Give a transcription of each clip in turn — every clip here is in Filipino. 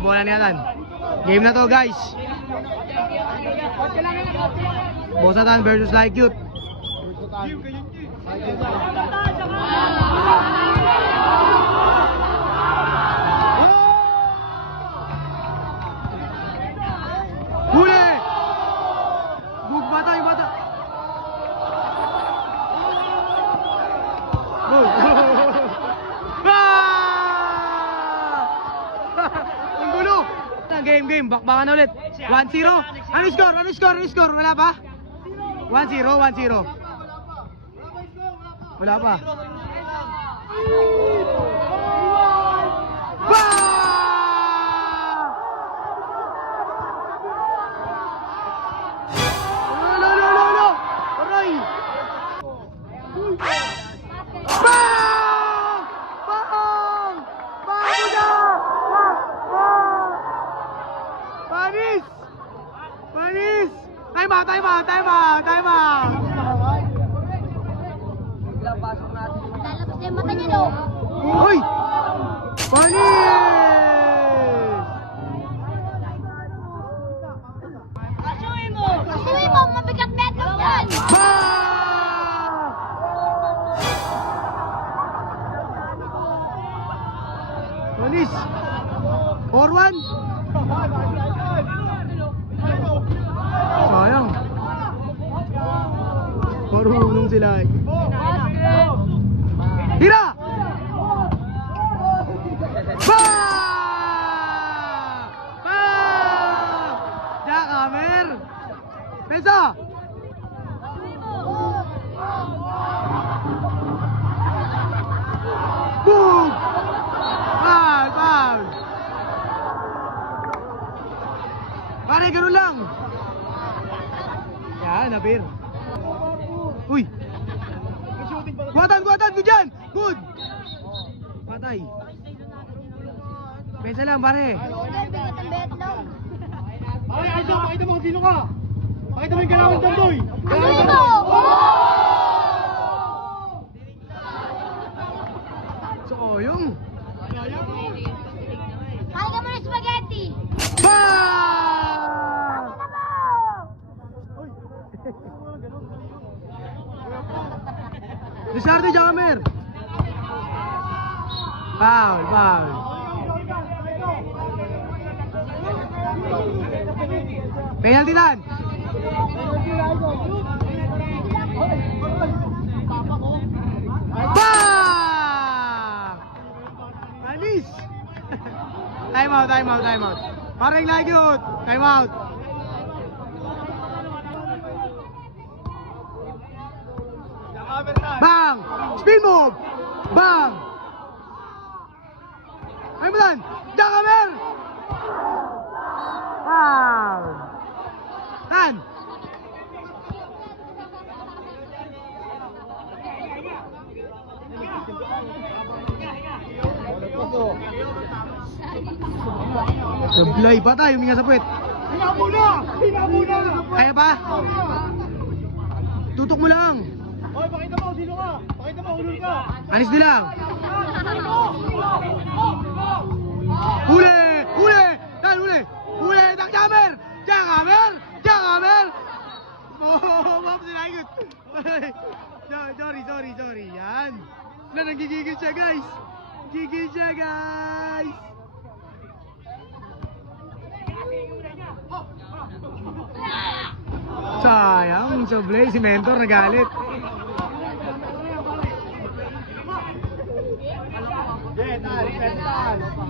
bola ni Atan. Game na to guys. Boss Atan versus Like Cute. Huli! Bug bata yung bata. Oh. Ang gulo. Game. Bakbakan na ulit. 1-0. Ano score? Wala pa? 1-0. Wala pa. Panis! Time out! Lalabas na yung mata niya, no? Uy! Panis! Kasuhin mo! Mabigat bedroom yan! Panis! 4-1! Sayang. Marunong sila eh. Tira! Jakamer! Pensa! Boom! Foul! Pare, ganun lang. Yan, napir. Uy! Buatan mo dyan! Good! Patay. Pensa lang, pare. Bigat ang bedroom. Pare, Aizo, pakita mo kung sino ka. Pakita mo yung galawan ng Doy. Kasuhin mo! Sayang. Halika mo ng spaghetti! Desarte Jakamer. Foul. Penalty dan. Anis. Time out. Parang lagot. Time out. Bang! Spin move! Bang! Ay mo dan! Jakamer! Foul! Tan! Sablay pa tayo, huminga sa puwet. Hinabo na! Kaya pa? Tutok mo lang. Hoy, pakita mo kung sino ka. Pakita mo, ulul ka. Anis nilang. Huli! Tan, huli! Jakamer! Oh, ma'am, sinagot. Sorry. Yan. Wala, nanggigigil siya, guys. Sayang, Soblay, si Mentor nagalit.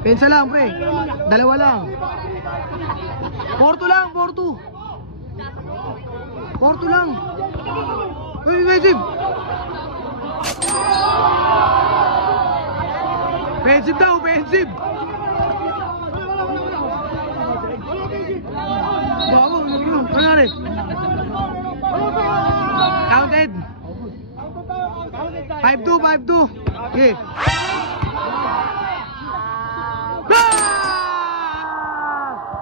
Pensa lang, pre. Dalawa lang. Porto lang. Uy, defensive. Offensive. Bago, ano rin? Counted. 5-2. Okay.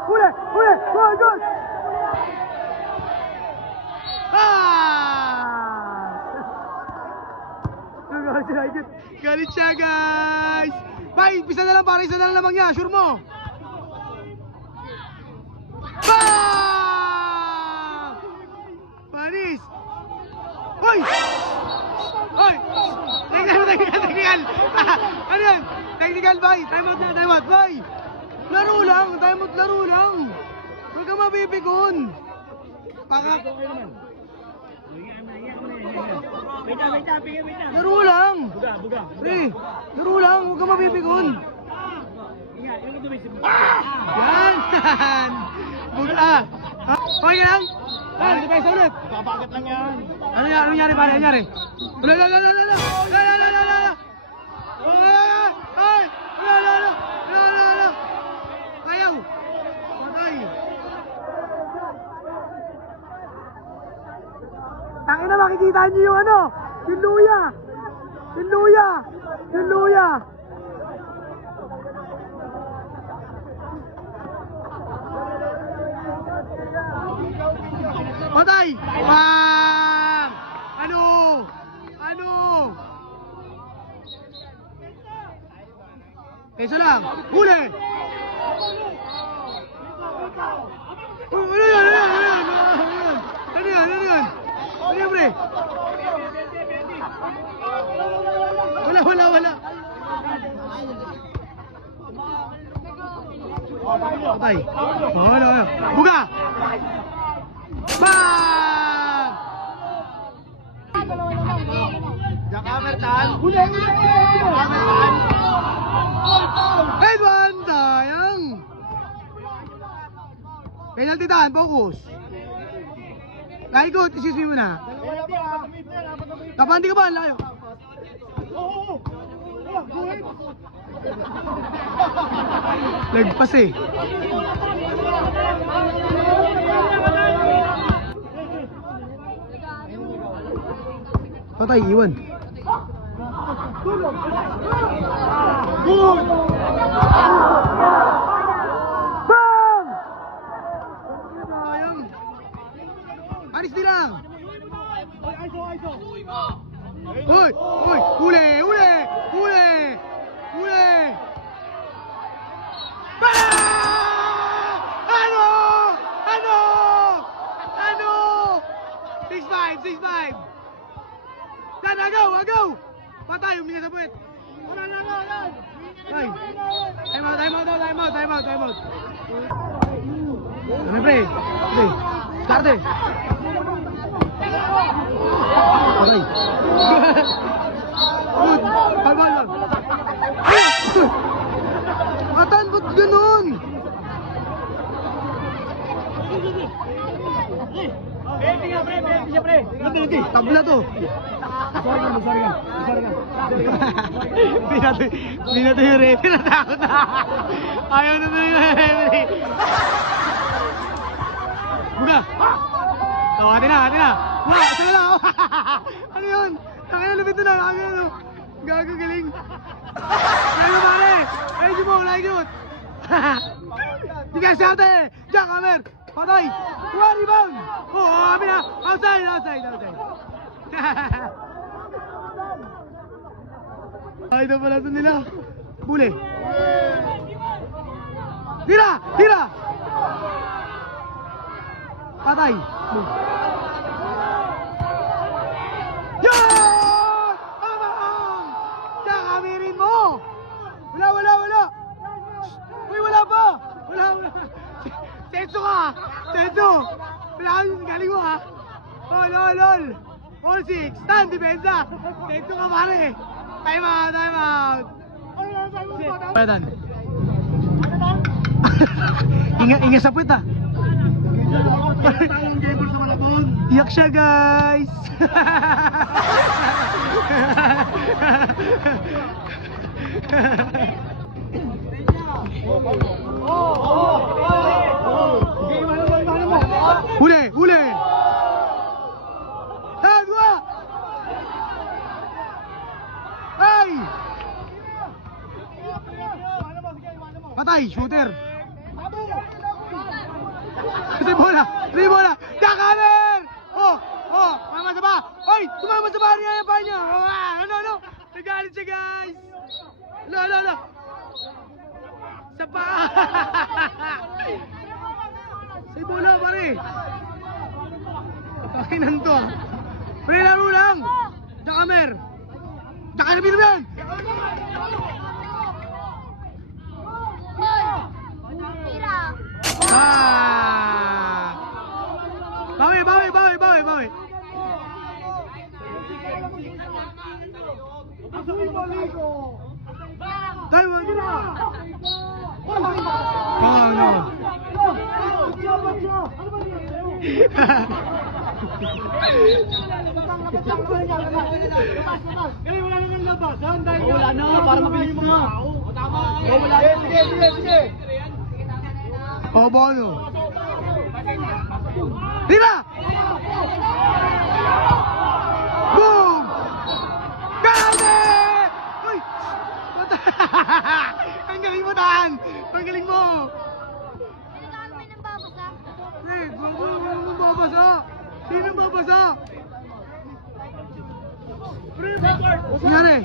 Huli! Good! Galit siya, guys! Bye! Isa na lang, para isa na lang naman niya, sure mo? Bang! Panis! Hoy! Hoy! Technical! Ano yan? Technical, boy! Time out na, time out, boy! Laro lang! Time out, laro lang! Huwag ka mabibikon! Laro lang! Pre, laro lang! Huwag ka mabibikon! Yan! Buga! Okay ka lang? Di pa isa ulit! Papakat lang yan. Ano nangyari pare? Ano nangyari? Wala! Ayaw! Patay! Tangin na makikita niyo yung ano? Yung luya! Yung luya! Yung luya! Patay! Bang! Ano? Ano? Isa lang! Huli! Ano yan? Ano yan? Ano yan, pre? Wala. Patay. Wala. Buga! Bang! Jackamer tan. Edwan! Sayang! Penalty tan, focus. Ikot, isiswi mo na. Kapandi ka ba? Ang layo. Oo. Lagpas eh. Patay, iwan. Good! Bang! Sayang. Aris nilang. Aiso. Hoy! Huli! Ano? 6-5! Dan, agaw! Patay, huminga sa puwet. Wala. Ay! Time out. Ano, pre? Starte! Patay! Good! Bal! Matan, ba't ganun? Tabla to. Sorry ka. Binato yung referee. Natakot na. Ayaw na yung referee. Buga. Hati na. Wala, isa na lang. Ano yun? Takaya lupit na lang. Gago galing. Kaya pare. Ay, Jumong. You guys out there. Jackamer. Patay. One rebound. Amin na. Outside. Ay, ito pala ito nila. Buli. Tira! Patay. Yan! Abang! Kakamirin mo! Wala! Uy, wala pa! Wala! Senso ka! Wala ka galing mo ha! Lol! All 6! Stand! Depensa! Senso ka pare! Time out! Pwede. Inga sa puwet ah! Iyak siya guys! Huli! Dua! Ay! Patay, shooter! Three bola! Jackamer! Mama sa ba? Hoy! Tumama sa ba niya yung pa niya! Ano? Nagalit siya guys! Sa pa! Sa Kakinan to. Pre, laro lang. Jakamer. Jakamer yan. Tira. Ah! Bawi. Tayo, wag na. Ano? Kaya wala nang labasan dahil Wala na, para mabilis na. Sige. O, bono. Tira! Boom! Gabi! Uy! Ang galing mo, Tan! Ang galing mo! Pinagkakami ng babasa. Eh, walang babasa! Sinong babasa? Nangyari?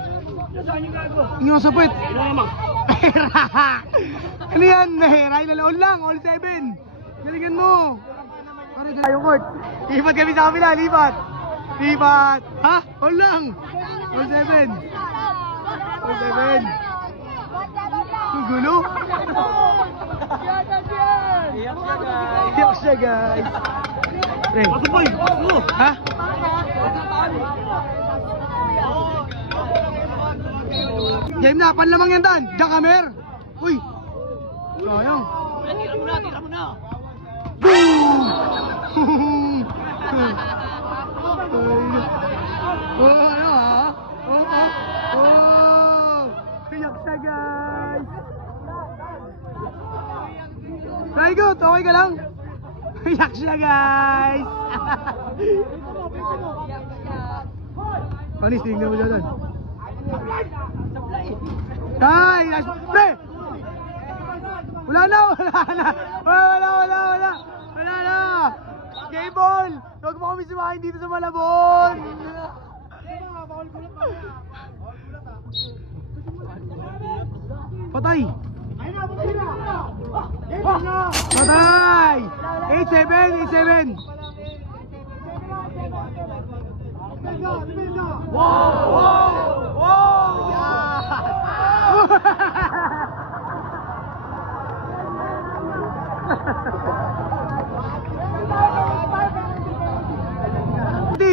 Hindi ako sapit. Ano yan? Nahira na all lang. All 7. Galingan mo. Pare, tayo court. Lipat kami sa kabila. Lipat. Ha? All lang. All 7. All 7. Ang gulo. Iyak siya, guys. Pre. Ha? Game na, panlamang yan, Dan. Jakamer. Uy. Sayang. Tira mo na. Boom! Ano ha? Piyak siya, guys. Taigot, okay ka lang? Piyak siya, guys. Panis, tingnan mo dyan, Dan. Tay! Nice! Pre! Wala na! Game ball! Huwag mo kami sumahin dito sa Malabon! Patay! Patay! 8-7!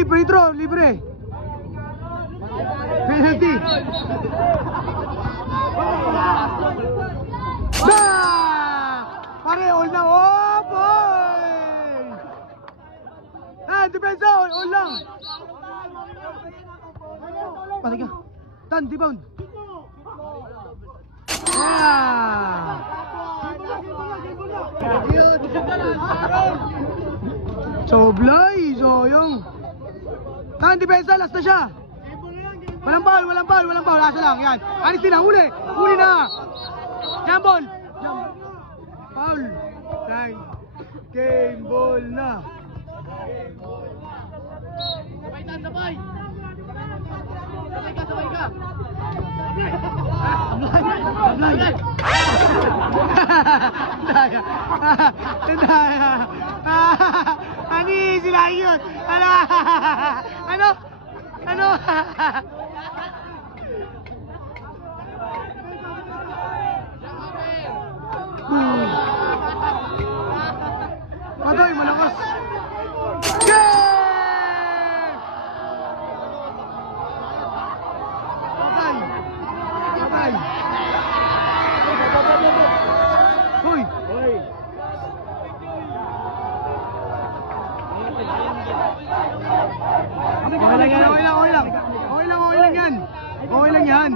Free throw, libre. Penalty. Pare, all na. Oh, boy! Depensa, all lang. Pati ka. Tan, rebound. Soblay, sayang. Tan, depensa, last na siya. Walang foul. Lasa lang, yan. Anis na, huli na. Yan, ball. Foul. Time. Game ball na. Sabay ka. Ani sila yun. Ano? Patay, malakas. Patay. Hoy. Okay lang yan. Okay lang yan.